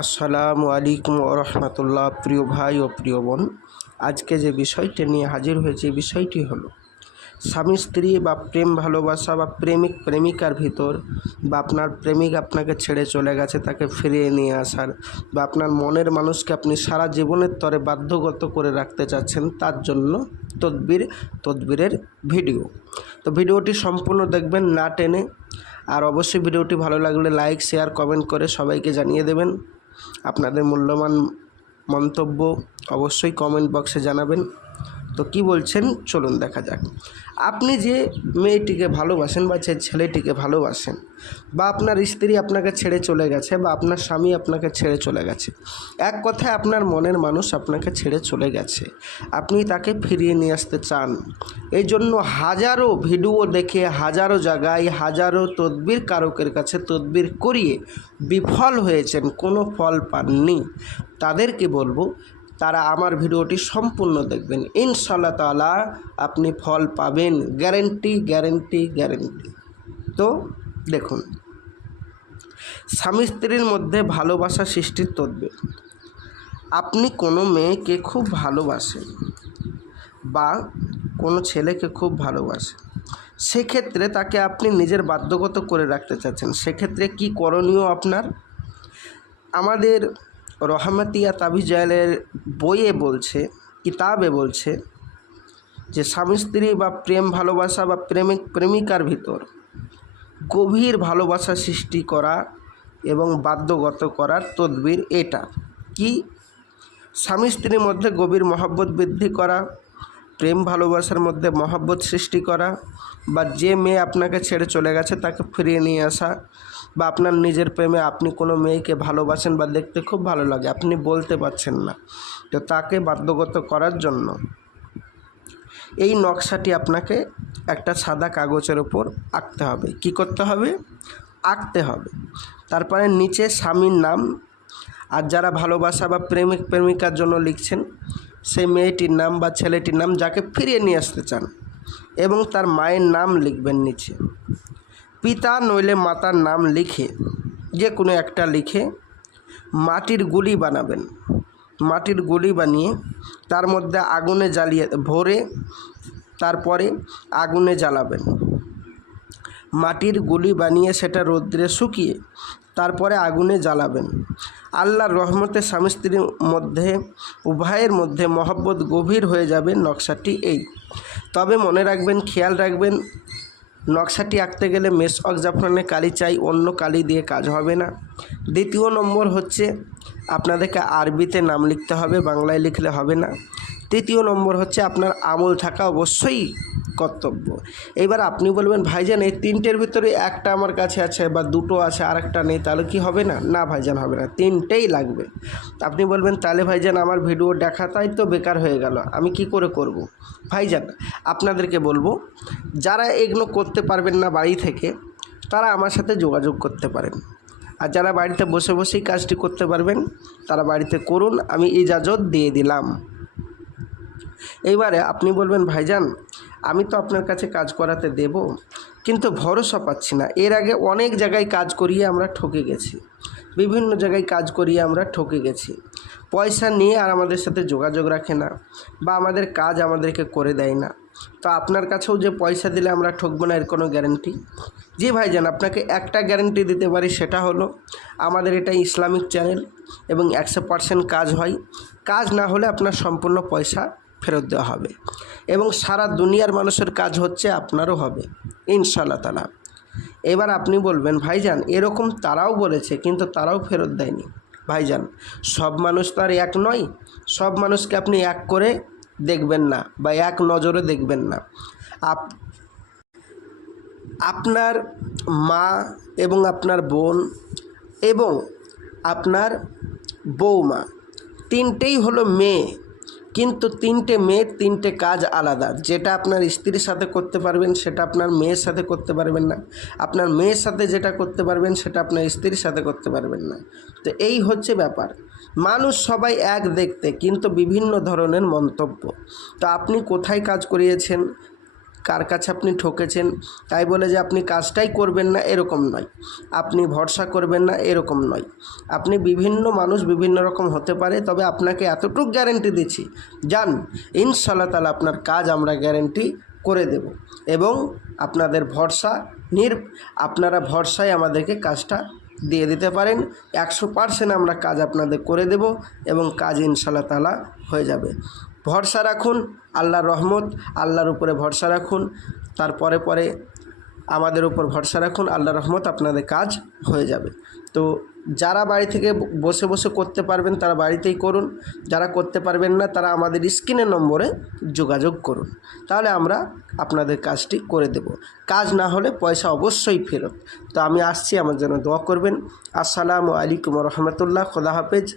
আসসালামু আলাইকুম ওরহমতুল্লাহ। প্রিয় ভাই ও প্রিয় বোন, আজকে যে বিষয়টি নিয়ে হাজির হয়েছে এই বিষয়টি হলো স্বামী স্ত্রী বা প্রেম ভালোবাসা বা প্রেমিক প্রেমিকার ভিতর বা আপনার প্রেমিক আপনাকে ছেড়ে চলে গেছে তাকে ফিরিয়ে নিয়ে আসার বা আপনার মনের মানুষকে আপনি সারা জীবনের তরে বাধ্যগত করে রাখতে চাচ্ছেন, তার জন্য তদবিরের ভিডিও। তো ভিডিওটি সম্পূর্ণ দেখবেন, না টেনে। আর অবশ্যই ভিডিওটি ভালো লাগলে লাইক শেয়ার কমেন্ট করে সবাইকে জানিয়ে দেবেন। আপনাদের মূল্যবান মন্তব্য অবশ্যই কমেন্ট বক্সে জানাবেন। তো কি বলছেন চলুন দেখা যাক। আপনি যে মেয়েটিকে ভালোবাসেন বা যে ছেলেটিকে ভালোবাসেন বা আপনার স্ত্রী আপনাকে ছেড়ে চলে গেছে বা আপনার স্বামী আপনাকে ছেড়ে চলে গেছে, এক কথায় আপনার মনের মানুষ আপনাকে ছেড়ে চলে গেছে, আপনি তাকে ফিরিয়ে নিয়ে আসতে চান। এই জন্য হাজারো ভিডিও দেখে হাজারো জায়গায় হাজারো তদবির কারকের কাছে তদবির করিয়ে বিফল হয়েছেন, কোনো ফল পাননি। তাদেরকে বলবো তারা আমার ভিডিওটি সম্পূর্ণ দেখবেন, ইনশাআল্লাহ তাআলা আপনি ফল পাবেন, গ্যারেন্টি গ্যারেন্টি গ্যারেন্টি। তো দেখুন, স্বামী স্ত্রীর মধ্যে ভালোবাসা সৃষ্টির তদবির। আপনি কোনো মেয়েকে খুব ভালোবাসেন বা কোনো ছেলেকে খুব ভালোবাসেন, সেক্ষেত্রে তাকে আপনি নিজের বাধ্যগত করে রাখতে চাচ্ছেন। সেক্ষেত্রে কি করণীয় আপনার? আমাদের রহমতিয়া তাবিজালের বইয়ে বলছে, কিতাবে বলছে যে স্বামী স্ত্রী বা প্রেম ভালোবাসা বা প্রেমিক প্রেমিকার ভিতর গভীর ভালোবাসা সৃষ্টি করা এবং বাধ্যগত করার তদবির এটা কি? স্বামী স্ত্রীর মধ্যে গভীর মহব্বত বৃদ্ধি করা, প্রেম ভালোবাসার মধ্যে মহব্বত সৃষ্টি করা, বা যে মেয়ে আপনাকে ছেড়ে চলে গেছে তাকে ফিরিয়ে নিয়ে আসা, বা আপনার নিজের প্রেমে আপনি কোনো মেয়েকে ভালোবাসেন বা দেখতে খুব ভালো লাগে, আপনি বলতে পারছেন না, তো তাকে বাধ্যগত করার জন্য এই নকশাটি আপনাকে একটা সাদা কাগজের উপর আঁকতে হবে। কি করতে হবে? আঁকতে হবে। তারপরে নিচে স্বামীর নাম, আর যারা ভালোবাসা বা প্রেমিক প্রেমিকার জন্য লিখছেন সেই মেয়েটির নাম বা ছেলেটির নাম যাকে ফিরিয়ে নিয়ে আসতে চান, এবং তার মায়ের নাম লিখবেন নিচে। পিতা নইলে মাতার নাম লিখে, যে কোনো একটা লিখে মাটির গুলি বানাবেন। মাটির গুলি বানিয়ে তার মধ্যে আগুনে জ্বালিয়ে ভরে তারপরে আগুনে জ্বালাবেন। মাটির গুলি বানিয়ে সেটা রৌদ্রে শুকিয়ে তারপরে আগুনে জ্বালাবেন। আল্লাহর রহমতে স্বামী স্ত্রীর মধ্যে উভয়ের মধ্যে মহব্বত গভীর হয়ে যাবে। নকশাটি এই। তবে মনে রাখবেন, খেয়াল রাখবেন, নকশাটি আঁকতে গেলে মেশক জাফরানের কালি চাই, অন্য কালি দিয়ে কাজ হবে না। দ্বিতীয় নম্বর হচ্ছে আপনাদেরকে আরবিতে নাম লিখতে হবে, বাংলায় লিখলে হবে না। তৃতীয় নম্বর হচ্ছে আপনার আমল থাকা অবশ্যই কর্তব্য। এবার আপনি বলবেন, ভাইজান এই তিনটের ভিতরে একটা আমার কাছে আছে বা দুটো আছে আর একটা নেই, তাহলে কি হবে না? না ভাইজান, হবে না, তিনটেই লাগবে। আপনি বলবেন তাহলে ভাইজান আমার ভিডিও দেখাটাই তো বেকার হয়ে গেল, আমি কি করে করব? ভাইজান আপনাদেরকে বলবো, যারা এগুলো করতে পারবেন না বাড়ি থেকে, তারা আমার সাথে যোগাযোগ করতে পারেন। আর যারা বাড়িতে বসে বসেই কাজটি করতে পারবেন তারা বাড়িতে করুন, আমি ইজাজত দিয়ে দিলাম। এইবারে আপনি বলবেন, ভাইজান আমি তো আপনার কাছে কাজ করাতে দেব, কিন্তু ভরসা পাচ্ছি না। এর আগে অনেক জায়গায় কাজ করিয়ে আমরা ঠকে গেছি, বিভিন্ন জায়গায় কাজ করিয়ে আমরা ঠকে গেছি। পয়সা নিয়ে আর আমাদের সাথে যোগাযোগ রাখে না বা আমাদের কাজ আমাদেরকে করে দেয় না। তো আপনার কাছেও যে পয়সা দিলে আমরা ঠকবো না এর কোনো গ্যারান্টি? জি ভাইজান, আপনাকে একটা গ্যারান্টি দিতে পারি, সেটা হলো আমাদের এটা ইসলামিক চ্যানেল এবং 100% কাজ হয়। কাজ না হলে আপনার সম্পূর্ণ পয়সা ফেরত দেওয়া হবে, এবং সারা দুনিয়ার মানুষের কাজ হচ্ছে, আপনারও হবে ইনশাআল্লাহ তাআলা। এবার আপনি বলবেন, ভাইজান এরকম তারাও বলেছে কিন্তু তারাও ফেরত দেয়নি। ভাইজান সব মানুষ তো আর এক নয়, সব মানুষকে আপনি এক করে দেখবেন না বা এক নজরে দেখবেন না। আপনার মা এবং আপনার বোন এবং আপনার বৌমা তিনটেই হলো মেয়ে, কিন্তু তিনটে মেয়ের তিনটে কাজ আলাদা। যেটা আপনার স্ত্রীর সাথে করতে পারবেন সেটা আপনার মেয়ের সাথে করতে পারবেন না, আপনার মেয়ের সাথে যেটা করতে পারবেন সেটা আপনার স্ত্রীর সাথে করতে পারবেন না। তো এই হচ্ছে ব্যাপার। মানুষ সবাই এক দেখতে, কিন্তু বিভিন্ন ধরনের মন্তব্য। তো আপনি কোথায় কাজ করিয়েছেন কার কাছে আপনি ঠকেছেন, তাই বলে যে আপনি কাজটাই করবেন না এরকম নয়, আপনি ভরসা করবেন না এরকম নয়। আপনি বিভিন্ন মানুষ বিভিন্ন রকম হতে পারে, তবে আপনাকে এতটুকু গ্যারেন্টি দিচ্ছি, যান ইনশাআল্লাহ তাআলা আপনার কাজ আমরা গ্যারেন্টি করে দেব। এবং আপনাদের আপনারা ভরসায় আমাদেরকে কাজটা দিয়ে দিতে পারেন। 100% আমরা কাজ আপনাদের করে দেব এবং কাজ ইনশাআল্লাহ তাআলা হয়ে যাবে। ভরসা রাখুন, আল্লাহর রহমত, আল্লাহর উপরে ভরসা রাখুন, তারপরে আমাদের উপর ভরসা রাখুন, আল্লাহর রহমত, আপনাদের কাজ হয়ে যাবে। তো যারা বাড়ি থেকে বসে বসে করতে পারবেন তারা বাড়িতেই করুন, যারা করতে পারবেন না তারা আমাদের স্ক্রিনের নম্বরে যোগাযোগ করুন, তাহলে আমরা আপনাদের কাজটি করে দেব। কাজ না হলে পয়সা অবশ্যই ফেরত। তো আমি আসছি, আমার জন্য দোয়া করবেন। আসসালামু আলাইকুম রহমতুল্লাহ। খোদা হাফেজ।